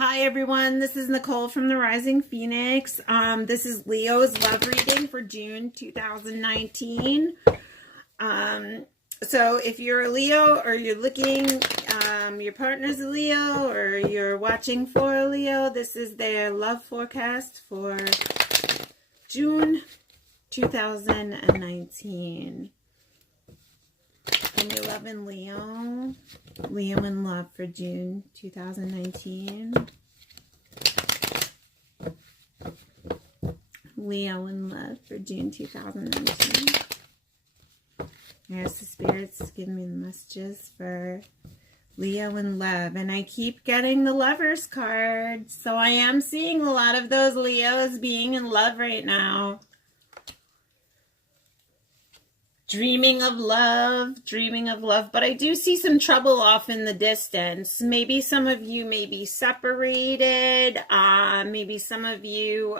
Hi everyone, this is Nicole from the Rising Phoenix. This is Leo's love reading for June 2019. So if you're a Leo or you're looking, your partner's a Leo or you're watching for a Leo, this is their love forecast for June 2019. And you love in Leo. Leo in love for June 2019. Leo in love for June 2019. There's the spirits giving me the messages for Leo in love. And I keep getting the Lovers card. So I am seeing a lot of those Leos being in love right now. Dreaming of love, but I do see some trouble off in the distance. Maybe some of you may be separated. Maybe some of you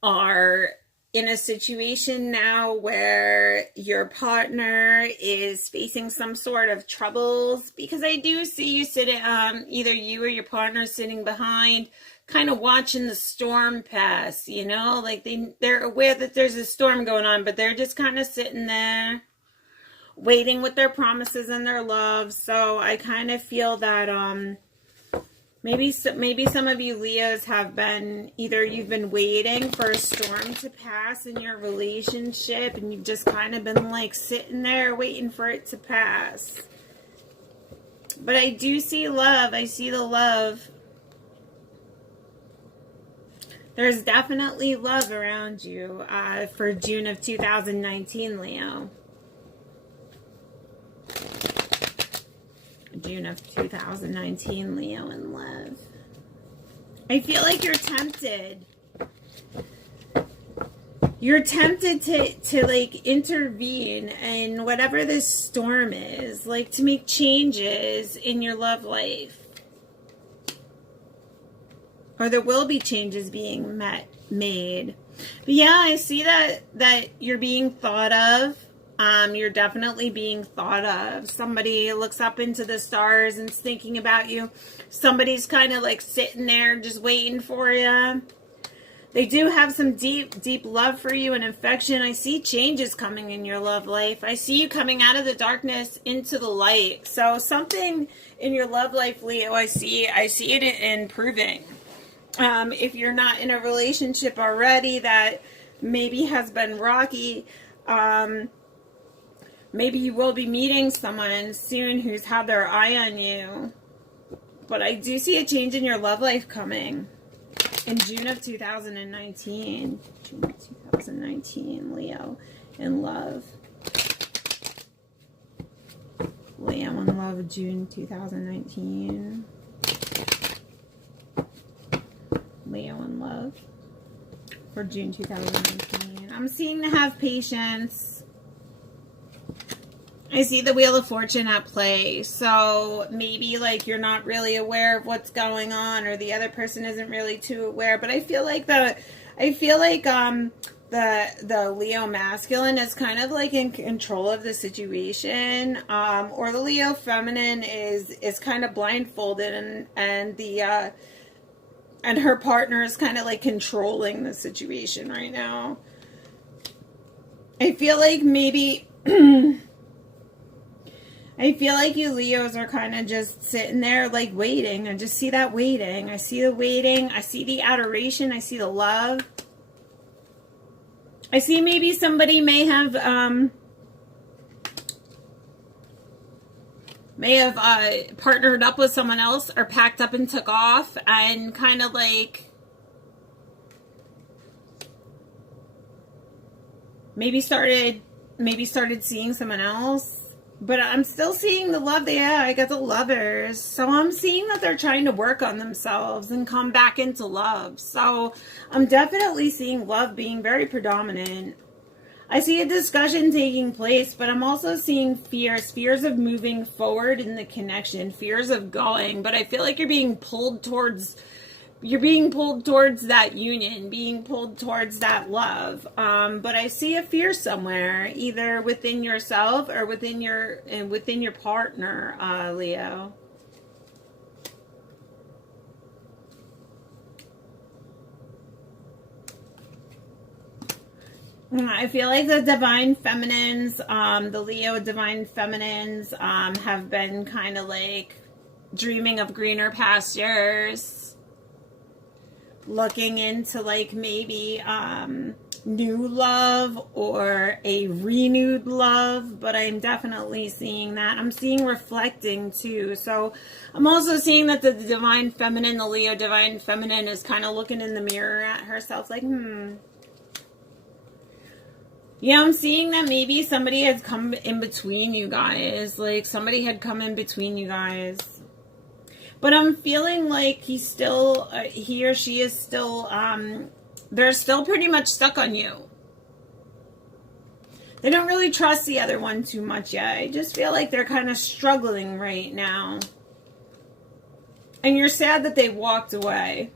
are in a situation now where your partner is facing some sort of troubles, because I do see you sitting, either you or your partner sitting behind, kind of watching the storm pass, you know, like they're aware that there's a storm going on, but they're just kind of sitting there waiting with their promises and their love. So I kind of feel that maybe some of you Leos have been, either you've been waiting for a storm to pass in your relationship and you've just kind of been like sitting there waiting for it to pass. But I do see love. I see the love. There's definitely love around you for June of 2019, Leo. June of 2019, Leo in love. I feel like you're tempted. You're tempted to like intervene in whatever this storm is, like to make changes in your love life. Or there will be changes being made. But yeah, I see that you're being thought of. You're definitely being thought of. Somebody looks up into the stars and is thinking about you. Somebody's kind of like sitting there just waiting for you. They do have some deep, deep love for you and affection. I see changes coming in your love life. I see you coming out of the darkness into the light. So something in your love life, Leo, I see it improving. If you're not in a relationship already that maybe has been rocky, maybe you will be meeting someone soon who's had their eye on you. But I do see a change in your love life coming in June of 2019. June of 2019, Leo in love. Leo in love, June 2019. Leo in love for June 2019. I'm seeing to have patience. I see the Wheel of Fortune at play. So maybe like you're not really aware of what's going on, or the other person isn't really too aware. But I feel like the Leo masculine is kind of like in control of the situation, or the Leo feminine is kind of blindfolded, and her partner is kind of like controlling the situation right now. I feel like maybe I feel like you Leos are kind of just sitting there like waiting. I just see that waiting. I see the waiting. I see the adoration. I see the love. I see maybe somebody may have partnered up with someone else, or packed up and took off and kind of like maybe started seeing someone else. But I'm still seeing the love. Yeah, I got the Lovers. So I'm seeing that they're trying to work on themselves and come back into love. So I'm definitely seeing love being very predominant. I see a discussion taking place, but I'm also seeing fears of moving forward in the connection, fears of going. But I feel like you're being pulled towards that union, being pulled towards that love. But I see a fear somewhere, either within yourself or within your partner, Leo. I feel like the divine feminines, the Leo divine feminines, have been kind of like dreaming of greener pastures, looking into like maybe new love or a renewed love, but I'm definitely seeing that. I'm seeing reflecting too. So I'm also seeing that the divine feminine, the Leo divine feminine, is kind of looking in the mirror at herself like, Yeah, I'm seeing that maybe somebody has come in between you guys. Like somebody had come in between you guys. But I'm feeling like he's still, he or she is still, they're still pretty much stuck on you. They don't really trust the other one too much yet. I just feel like they're kind of struggling right now. And you're sad that they walked away.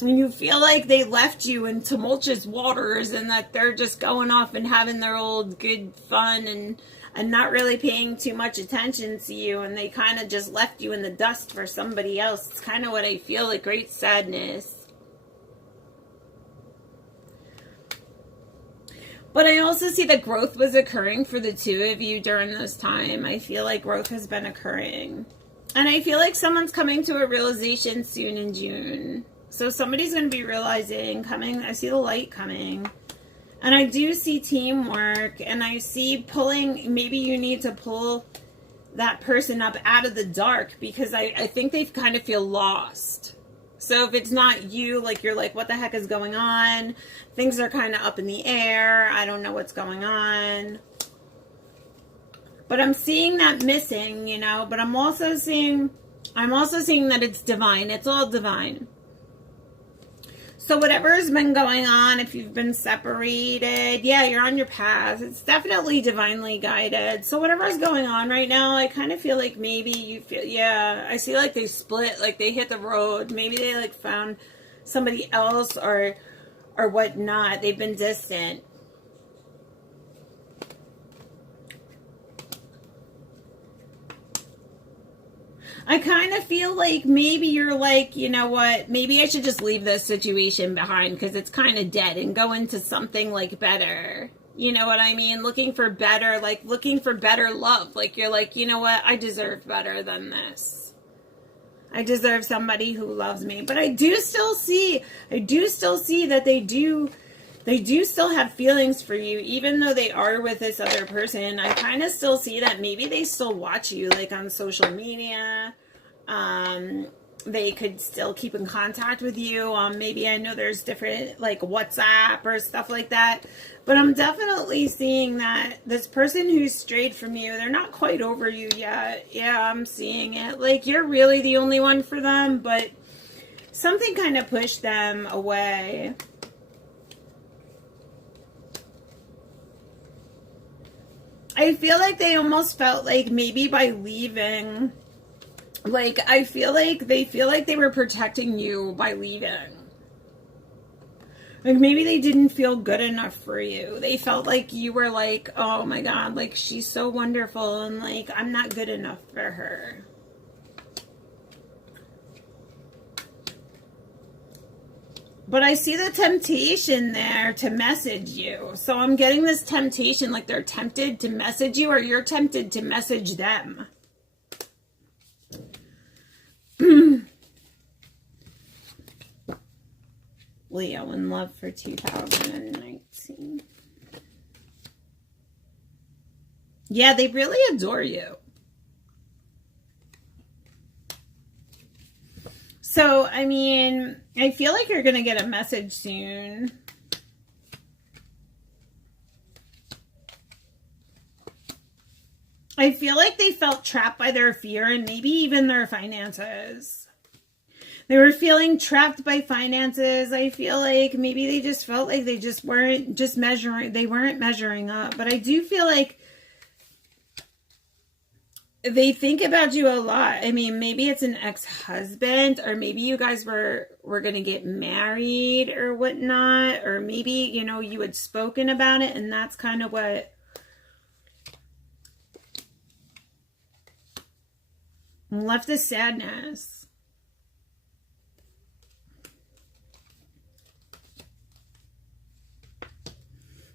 And you feel like they left you in tumultuous waters and that they're just going off and having their old good fun and not really paying too much attention to you, and they kind of just left you in the dust for somebody else. It's kind of what I feel, like great sadness. But I also see that growth was occurring for the two of you during this time. I feel like growth has been occurring. And I feel like someone's coming to a realization soon in June. So somebody's going to be realizing, coming. I see the light coming. And I do see teamwork, and I see pulling, maybe you need to pull that person up out of the dark, because I think they kind of feel lost. So if it's not you, like you're like, what the heck is going on? Things are kind of up in the air. I don't know what's going on. But I'm seeing that missing, you know, but I'm also seeing that it's divine. It's all divine. So whatever has been going on, if you've been separated, yeah, you're on your path. It's definitely divinely guided. So whatever's going on right now, I kind of feel like maybe you feel, yeah, I see like they split, like they hit the road. Maybe they like found somebody else or whatnot. They've been distant. I kind of feel like maybe you're like, you know what, maybe I should just leave this situation behind because it's kind of dead and go into something like better. You know what I mean? Looking for better, like looking for better love. Like you're like, you know what, I deserve better than this. I deserve somebody who loves me. But I do still see that they do still have feelings for you, even though they are with this other person. I kind of still see that maybe they still watch you, like on social media. They could still keep in contact with you. Maybe I know there's different, like WhatsApp or stuff like that. But I'm definitely seeing that this person who's strayed from you, they're not quite over you yet. Yeah, I'm seeing it. Like you're really the only one for them, but something kind of pushed them away. I feel like they almost felt like maybe by leaving, like I feel like they were protecting you by leaving. Like maybe they didn't feel good enough for you. They felt like you were like, oh my God, like she's so wonderful and like I'm not good enough for her. But I see the temptation there to message you. So I'm getting this temptation, like they're tempted to message you or you're tempted to message them. Leo in love for 2019. Yeah, they really adore you. So, I mean, I feel like you're going to get a message soon. I feel like they felt trapped by their fear and maybe even their finances. They were feeling trapped by finances. I feel like maybe they just felt like they just weren't measuring up. But I do feel like they think about you a lot. I mean, maybe it's an ex-husband, or maybe you guys were going to get married or whatnot, or maybe, you know, you had spoken about it and that's kind of what left the sadness.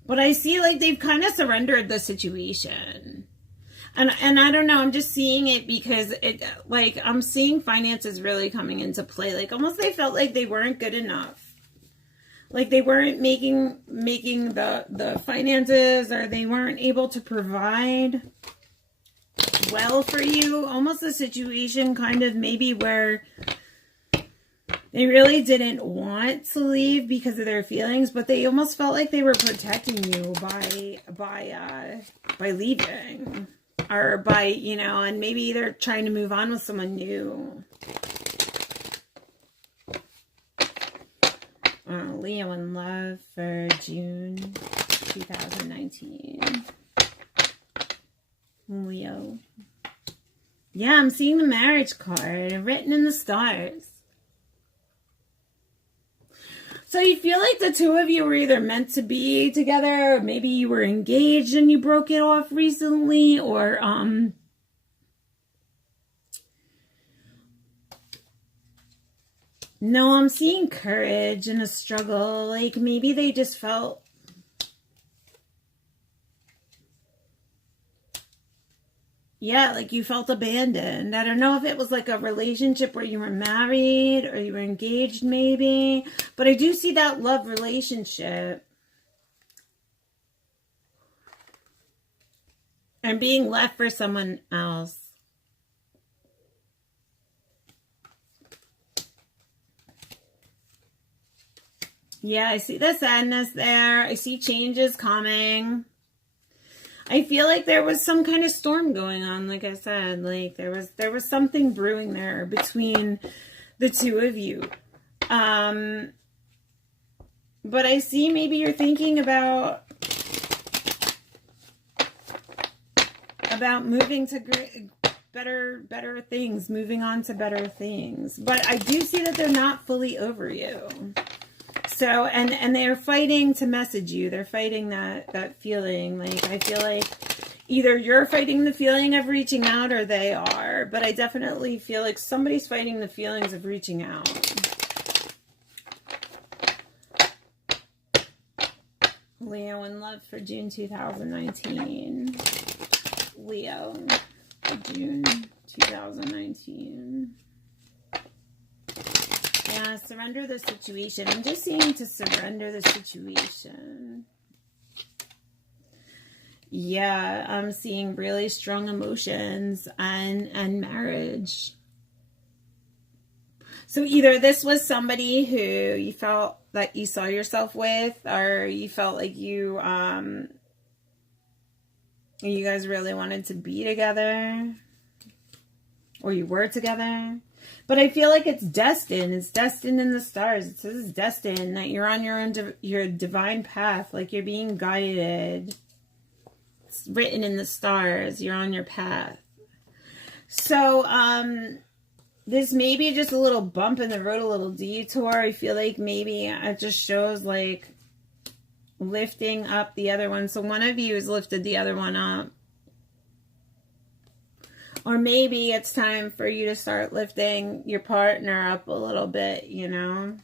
But I see like they've kind of surrendered the situation. And I don't know, I'm just seeing it because it, like, I'm seeing finances really coming into play. Like, almost they felt like they weren't good enough. Like they weren't making the finances, or they weren't able to provide well for you. Almost a situation kind of maybe where they really didn't want to leave because of their feelings, but they almost felt like they were protecting you by leaving, or by, you know, and maybe they're trying to move on with someone new. Leo in love for June 2019. Leo. Yeah, I'm seeing the marriage card written in the stars. So you feel like the two of you were either meant to be together, or maybe you were engaged and you broke it off recently, or no, I'm seeing courage and a struggle. Like maybe they just felt, yeah, like you felt abandoned. I don't know if it was like a relationship where you were married or you were engaged maybe, but I do see that love relationship and being left for someone else. Yeah, I see the sadness there. I see changes coming. I feel like there was some kind of storm going on, like I said. Like there was something brewing there between the two of you. But I see maybe you're thinking about moving to better things, moving on to better things. But I do see that they're not fully over you. So, and they're fighting to message you. They're fighting that feeling. Like, I feel like either you're fighting the feeling of reaching out or they are. But I definitely feel like somebody's fighting the feelings of reaching out. Leo in love for June 2019. Leo, June 2019. Yeah, surrender the situation. I'm just seeing to surrender the situation. Yeah, I'm seeing really strong emotions and marriage. So either this was somebody who you felt that you saw yourself with, or you felt like you guys really wanted to be together, or you were together. But I feel like it's destined. It's destined in the stars. It says it's destined that you're on your divine path. Like you're being guided. It's written in the stars. You're on your path. So, this may be just a little bump in the road, a little detour. I feel like maybe it just shows like lifting up the other one. So one of you has lifted the other one up. Or maybe it's time for you to start lifting your partner up a little bit, you know?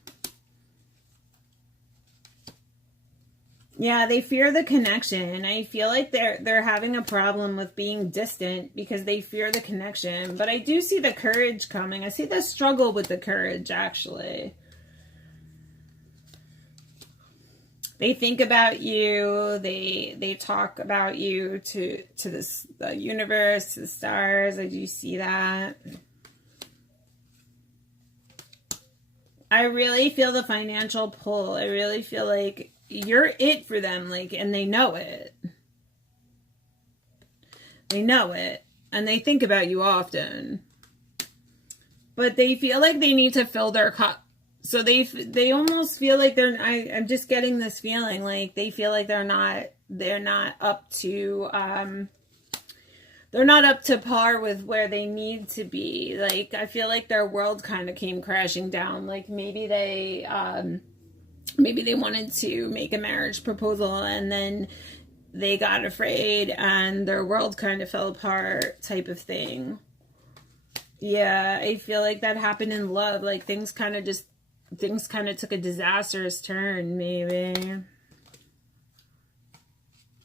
Yeah, they fear the connection. I feel like they're having a problem with being distant because they fear the connection. But I do see the courage coming. I see the struggle with the courage, actually. They think about you. They talk about you to the universe, to the stars. I do see that. I really feel the financial pull. I really feel like you're it for them, like, and they know it. They know it, and they think about you often. But they feel like they need to fill their cup. So they almost feel like I'm just getting this feeling like they feel like they're not up to they're not up to par with where they need to be. Like I feel like their world kind of came crashing down. Like maybe they wanted to make a marriage proposal and then they got afraid and their world kind of fell apart, type of thing. Yeah, I feel like that happened in love. Like things kind of took a disastrous turn, maybe.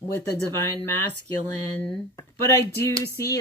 with the divine masculine. But I do see